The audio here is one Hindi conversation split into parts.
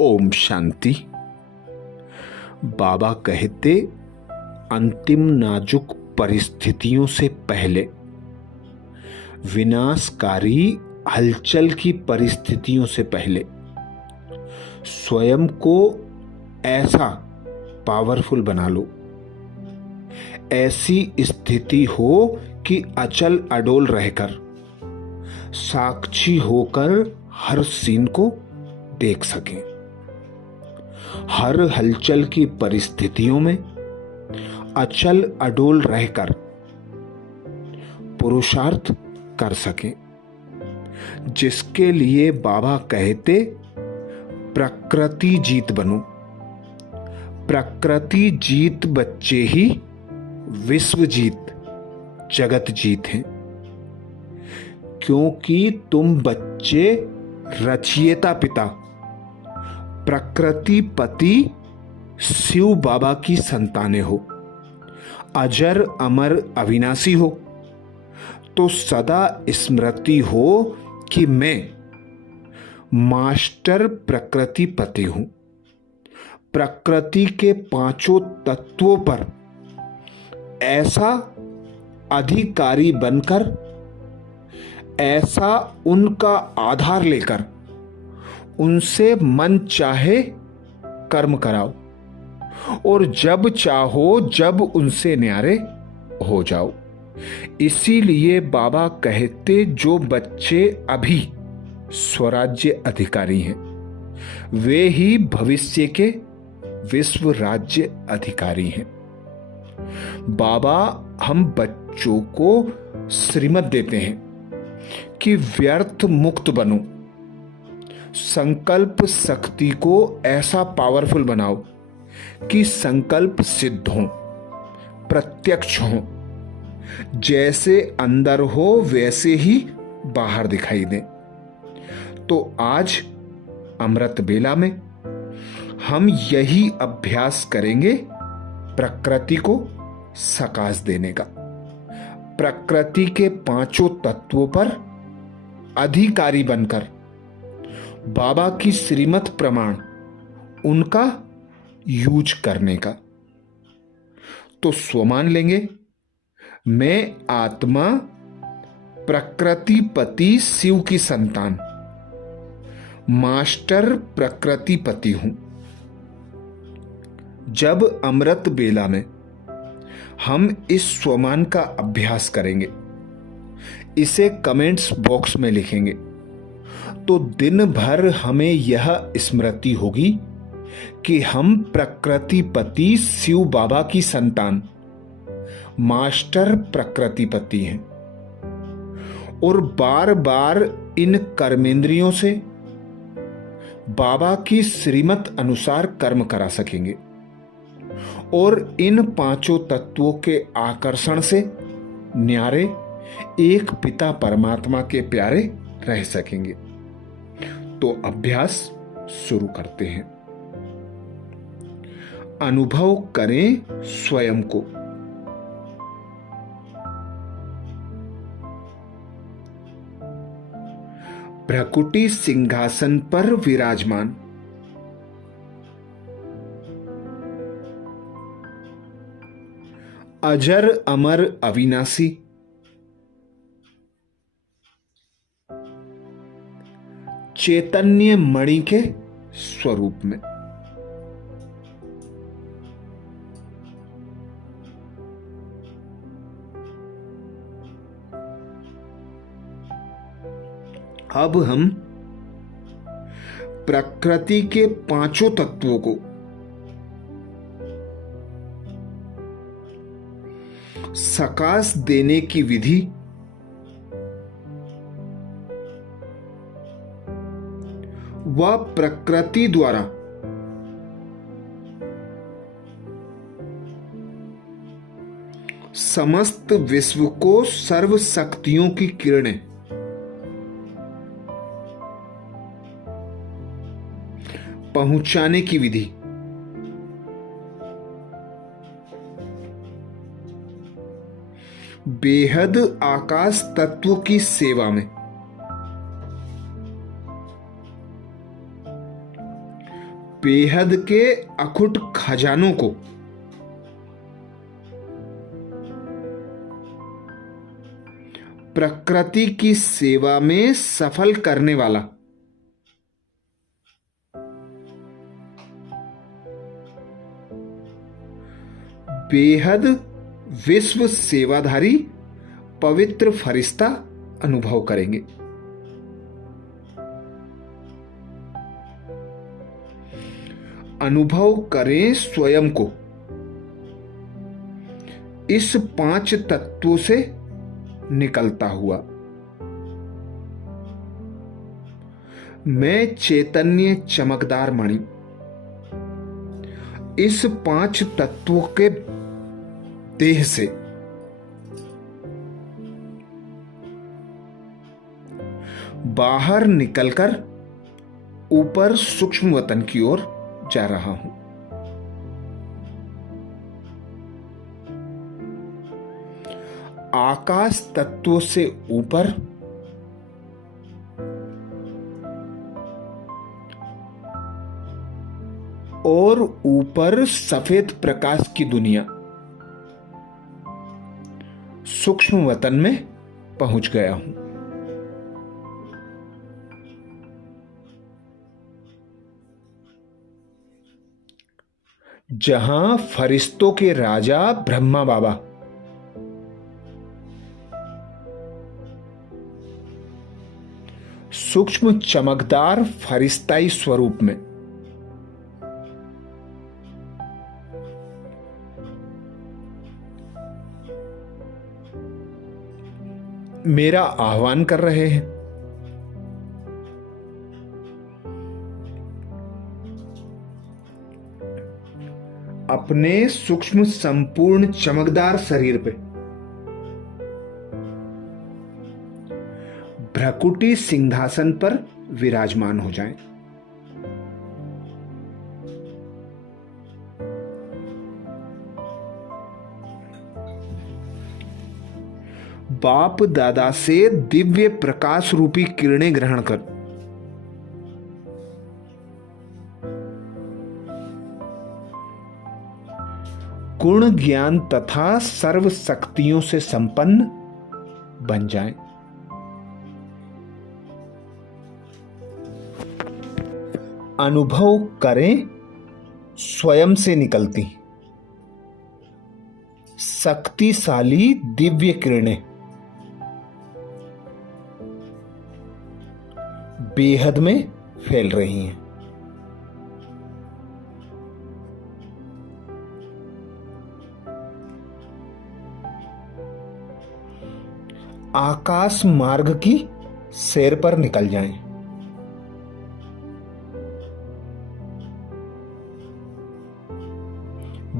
ओम शांति। बाबा कहते, अंतिम नाजुक परिस्थितियों से पहले, विनाशकारी हलचल की परिस्थितियों से पहले स्वयं को ऐसा पावरफुल बना लो, ऐसी स्थिति हो कि अचल अडोल रहकर, साक्षी होकर हर सीन को देख सकें। हर हलचल की परिस्थितियों में अचल अडोल रहकर पुरुषार्थ कर सकें, जिसके लिए बाबा कहते, प्रकृति जीत बनो। प्रकृति जीत बच्चे ही विश्व जीत, जगत जीत हैं, क्योंकि तुम बच्चे रचयिता पिता प्रकृति पति शिव बाबा की संतानें हो, अजर अमर अविनाशी हो। तो सदा स्मृति हो कि मैं मास्टर प्रकृति पति हूं। प्रकृति के पांचों तत्वों पर ऐसा अधिकारी बनकर, ऐसा उनका आधार लेकर उनसे मन चाहे कर्म कराओ और जब चाहो जब उनसे न्यारे हो जाओ। इसीलिए बाबा कहते, जो बच्चे अभी स्वराज्य अधिकारी हैं, वे ही भविष्य के विश्व राज्य अधिकारी हैं। बाबा हम बच्चों को श्रीमत देते हैं कि व्यर्थ मुक्त बनो, संकल्प शक्ति को ऐसा पावरफुल बनाओ कि संकल्प सिद्ध हो, प्रत्यक्ष हो, जैसे अंदर हो वैसे ही बाहर दिखाई दे। तो आज अमृत बेला में हम यही अभ्यास करेंगे, प्रकृति को सकाश देने का, प्रकृति के पांचों तत्वों पर अधिकारी बनकर बाबा की श्रीमत प्रमाण उनका यूज करने का। तो स्वमान लेंगे, मैं आत्मा प्रकृति पति शिव की संतान, मास्टर प्रकृति पति हूं। जब अमृत बेला में हम इस स्वमान का अभ्यास करेंगे, इसे कमेंट्स बॉक्स में लिखेंगे, तो दिन भर हमें यह स्मृति होगी कि हम प्रकृति पति शिव बाबा की संतान, मास्टर प्रकृति पति हैं, और बार बार इन कर्मेंद्रियों से बाबा की श्रीमत अनुसार कर्म करा सकेंगे और इन पांचों तत्वों के आकर्षण से न्यारे एक पिता परमात्मा के प्यारे रह सकेंगे। तो अभ्यास शुरू करते हैं। अनुभव करें स्वयं को। भ्रकुटी सिंहासन पर विराजमान, अजर अमर अविनाशी, चैतन्य मणि के स्वरूप में। अब हम प्रकृति के पांचों तत्वों को सकाश देने की विधि व प्रकृति द्वारा समस्त विश्व को सर्व शक्तियों की किरणें पहुंचाने की विधि, बेहद आकाश तत्व की सेवा में बेहद के अखुट खजानों को प्रकृति की सेवा में सफल करने वाला बेहद विश्व सेवाधारी पवित्र फरिश्ता अनुभव करेंगे। अनुभव करें स्वयं को इस 5 तत्वों से निकलता हुआ। मैं चैतन्य चमकदार मणि इस 5 तत्वों के देह से बाहर निकलकर ऊपर सूक्ष्म वतन की ओर जा रहा हूं। आकाश तत्वों से ऊपर और ऊपर सफेद प्रकाश की दुनिया सूक्ष्म वतन में पहुंच गया हूं। जहां फरिश्तों के राजा ब्रह्मा बाबा सूक्ष्म चमकदार फरिश्ताई स्वरूप में मेरा आह्वान कर रहे हैं। अपने सूक्ष्म संपूर्ण चमकदार शरीर पे भ्रकुटी सिंहासन पर विराजमान हो जाएं। बाप दादा से दिव्य प्रकाश रूपी किरणें ग्रहण कर गुण ज्ञान तथा सर्व शक्तियों से संपन्न बन जाएं। अनुभव करें स्वयं से निकलती शक्तिशाली दिव्य किरणें बेहद में फैल रही हैं। आकाश मार्ग की सैर पर निकल जाएं।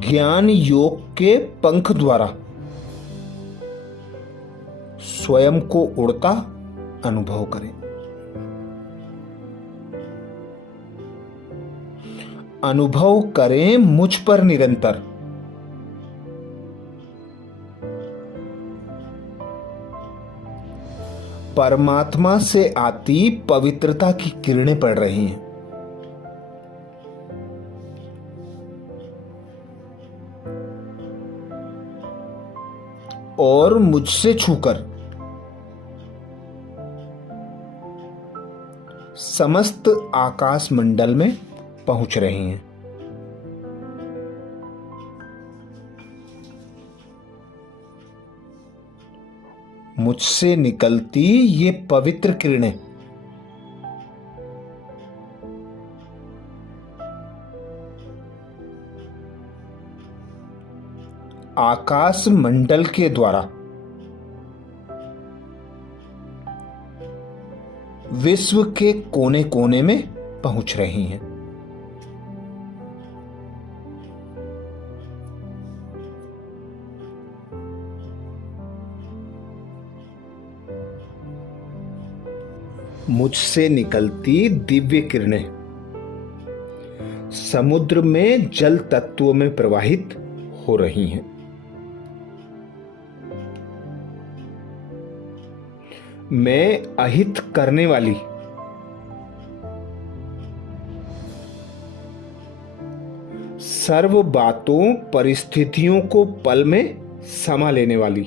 ज्ञान योग के पंख द्वारा स्वयं को उड़ता अनुभव करें। अनुभव करें मुझ पर निरंतर परमात्मा से आती पवित्रता की किरणें पड़ रही हैं। और मुझसे छूकर समस्त आकाश मंडल में पहुंच रही हैं। मुझसे निकलती ये पवित्र किरणें आकाश मंडल के द्वारा विश्व के कोने कोने में पहुंच रही हैं। मुझसे निकलती दिव्य किरणें समुद्र में जल तत्वों में प्रवाहित हो रही हैं। मैं अहित करने वाली सर्व बातों परिस्थितियों को पल में समा लेने वाली।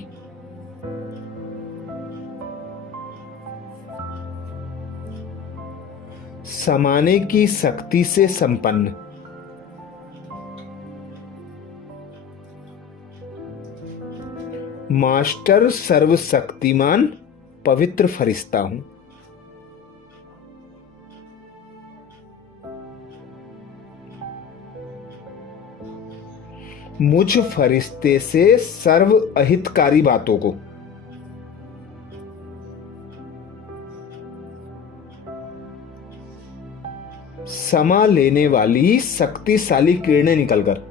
समाने की शक्ति से संपन्न। मास्टर सर्वशक्तिमान पवित्र फरिश्ता हूं। मुझ फरिश्ते से सर्व अहितकारी बातों को समा लेने वाली शक्तिशाली किरणें निकलकर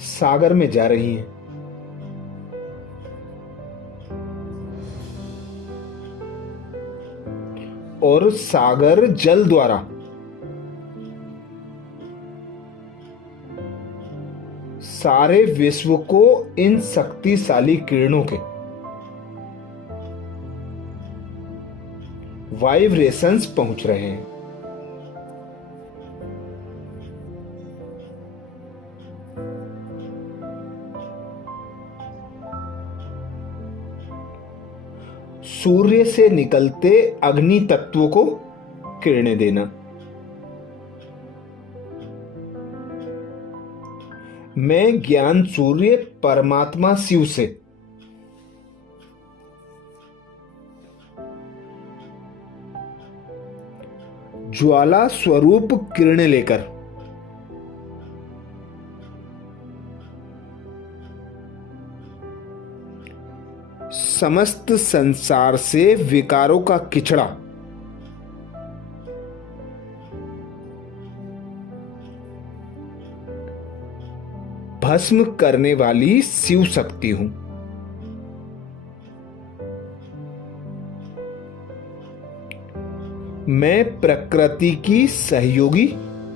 सागर में जा रही हैं। और सागर जल द्वारा सारे विश्व को इन शक्तिशाली किरणों के वाइब्रेशंस पहुंच रहे हैं। सूर्य से निकलते अग्नि तत्व को किरणें देना। मैं ज्ञान सूर्य परमात्मा शिव से ज्वाला स्वरूप किरणें लेकर समस्त संसार से विकारों का किचड़ा भस्म करने वाली शिव शक्ति हूं। मैं प्रकृति की सहयोगी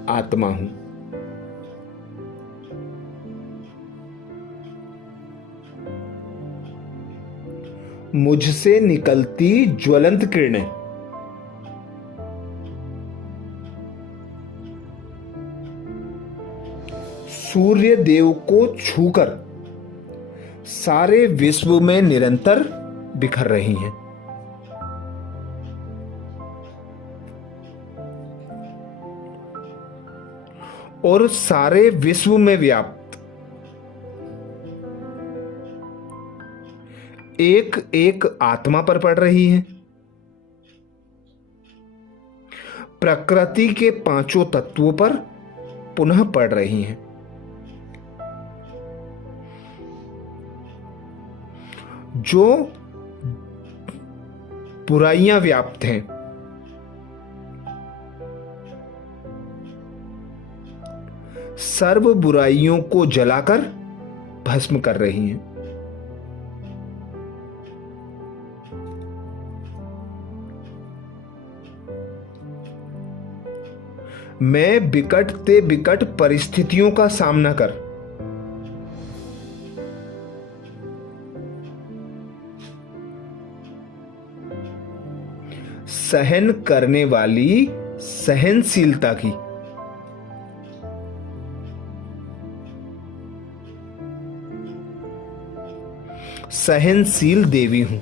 आत्मा हूं। मुझसे निकलती ज्वलंत किरणें सूर्य देव को छूकर सारे विश्व में निरंतर बिखर रही हैं। और सारे विश्व में व्याप्त एक एक आत्मा पर पड़ रही हैं। प्रकृति के पांचों तत्वों पर पुनः पड़ रही हैं। जो बुराइयां व्याप्त हैं, सर्व बुराइयों को जलाकर भस्म कर रही हैं। मैं विकट से विकट परिस्थितियों का सामना कर सहन करने वाली सहनशीलता की सहनशील देवी हूं।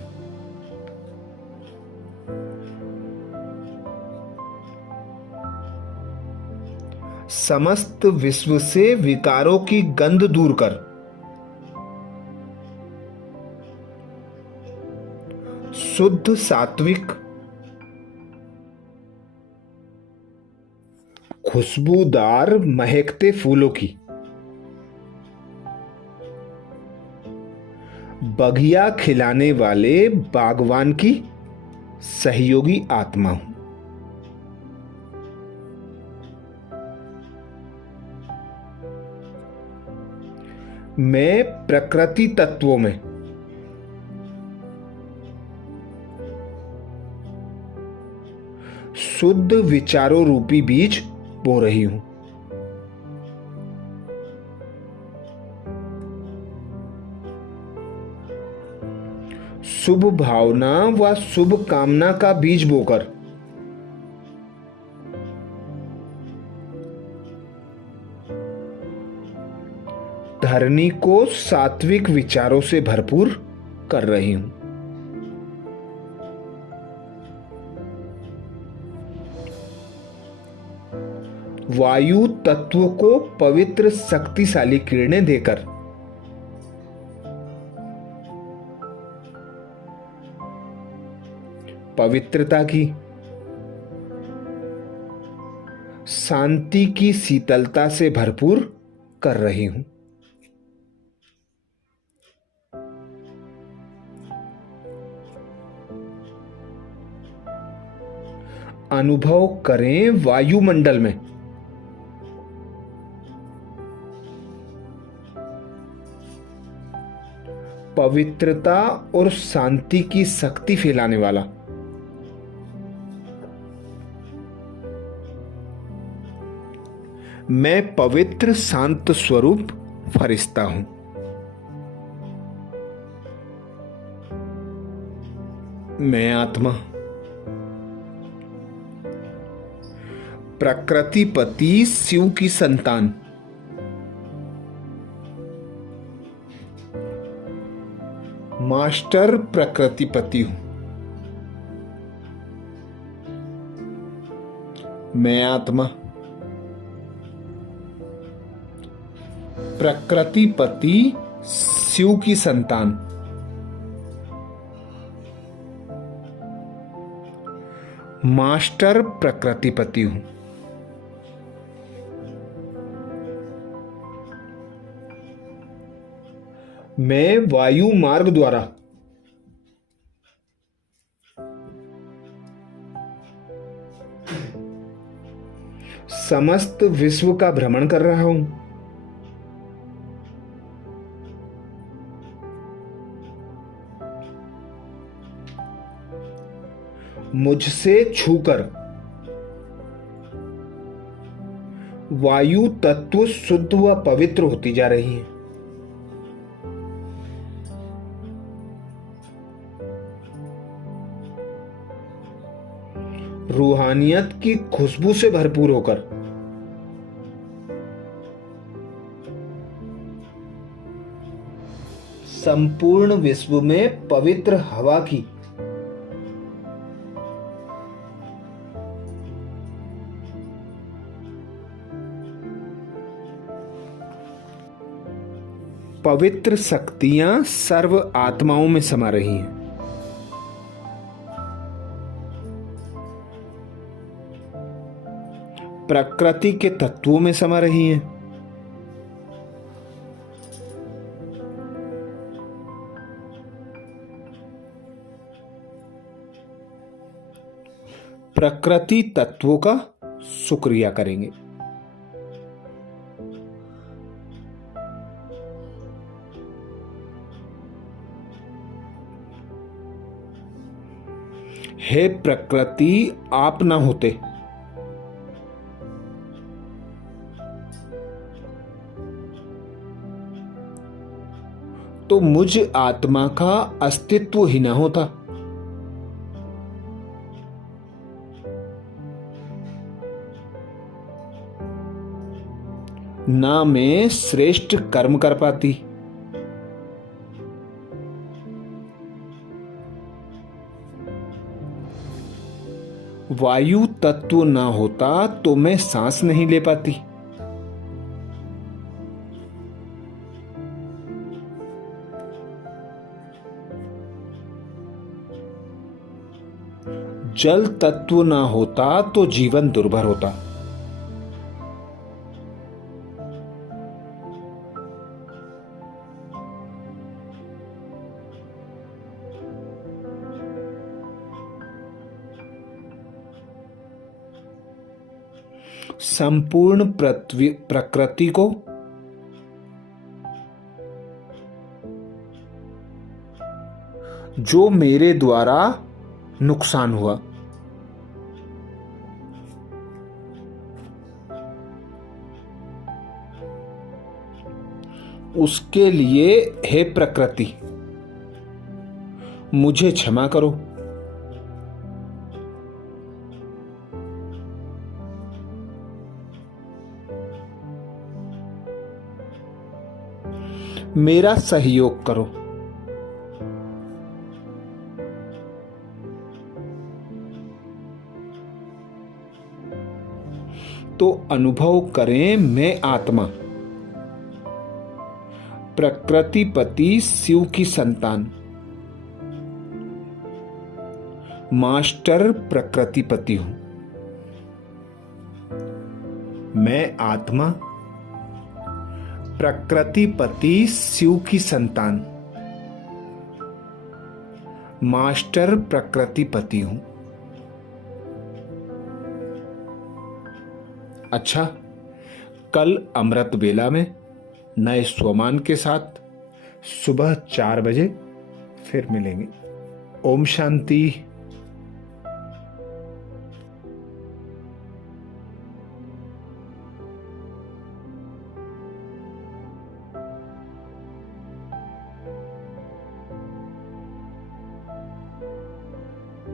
समस्त विश्व से विकारों की गंध दूर कर शुद्ध सात्विक खुशबूदार महकते फूलों की बगिया खिलाने वाले बागवान की सहयोगी आत्मा हूं। मैं प्रकृति तत्वों में शुद्ध विचारों रूपी बीज बो रही हूं। शुभ भावना व शुभ कामना का बीज बोकर धरनी को सात्विक विचारों से भरपूर कर रही हूं। वायु तत्व को पवित्र शक्तिशाली किरणें देकर पवित्रता की, शांति की शीतलता से भरपूर कर रही हूं। अनुभव करें वायुमंडल में पवित्रता और शांति की शक्ति फैलाने वाला मैं पवित्र शांत स्वरूप फरिश्ता हूं। मैं आत्मा प्रकृतिपति शिव की संतान मास्टर प्रकृतिपति हूं। मैं आत्मा प्रकृतिपति शिव की संतान मास्टर प्रकृतिपति हूं। मैं वायु मार्ग द्वारा समस्त विश्व का भ्रमण कर रहा हूं। मुझसे छूकर वायु तत्व शुद्ध व पवित्र होती जा रही है। रूहानियत की खुशबू से भरपूर होकर संपूर्ण विश्व में पवित्र हवा की पवित्र शक्तियां सर्व आत्माओं में समा रही हैं। प्रकृति के तत्वों में समा रही हैं। प्रकृति तत्वों का शुक्रिया करेंगे। हे प्रकृति, आप ना होते तो मुझ आत्मा का अस्तित्व ही ना होता। ना मैं श्रेष्ठ कर्म कर पाती, वायु तत्व ना होता तो मैं सांस नहीं ले पाती, जल तत्व ना होता तो जीवन दुर्भर होता, संपूर्ण प्रकृति को जो मेरे द्वारा नुकसान हुआ उसके लिए हे प्रकृति मुझे क्षमा करो। मेरा सहयोग करो। तो अनुभव करें, मैं आत्मा प्रकृतिपति शिव की संतान, मास्टर प्रकृतिपति हूं। मैं आत्मा प्रकृतिपति शिव की संतान, मास्टर प्रकृतिपति हूं। अच्छा, कल अमृत वेला में नए स्वमान के साथ सुबह 4 बजे फिर मिलेंगे। ओम शांति।